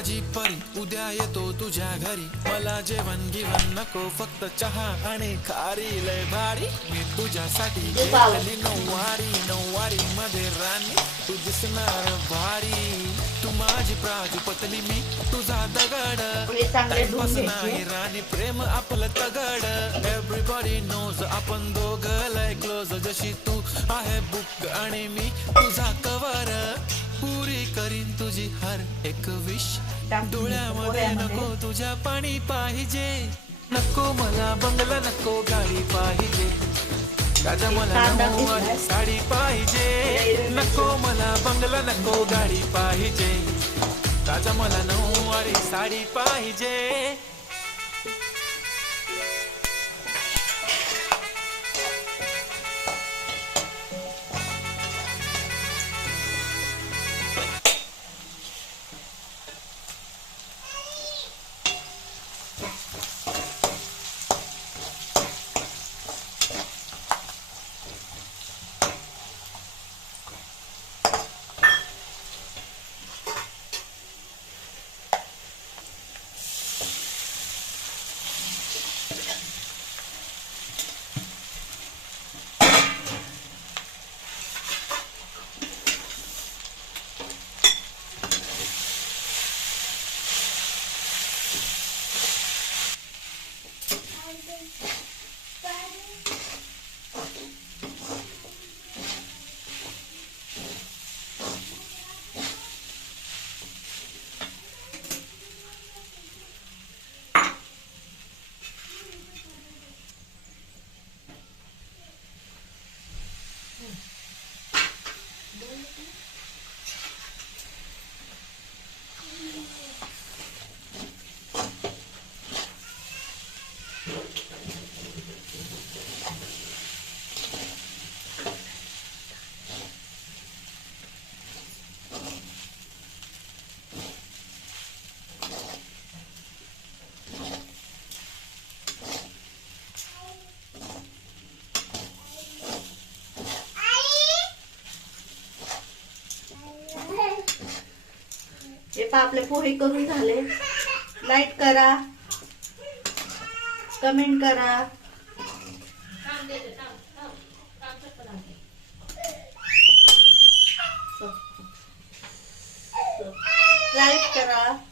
माझी परी उद्या येतो तुझ्या घरी, मला जेवण गिवण नको फक्त चहा आणि खारी, लय भारी मी तुझ्यासाठी घेतली नऊवारी, नऊवारी मध्ये राणी तू दिसणार भारी, तू माझी प्राजूपतली मी तुझा दगड, टाइमपास नाही राणी प्रेम आपलं तगड, एव्हरीबॉडी नोज आपण दोघं लय क्लोज, जशी तू आहे बुक आणि मी तुझा कवर, पुरी करीन तुझी हर एक विश, डोळ्यामध्ये नको तुझ्या पाणी पाहिजे, नको मला बंगला नको गाडी पाहिजे, राजा मला नऊवारी साडी पाहिजे, नको मला बंगला नको गाडी पाहिजे, राजा मला नऊवारी साडी पाहिजे. आपले पोहे करून झाले. लाईक करा, कमेंट करा, सबस्क्राईब करा.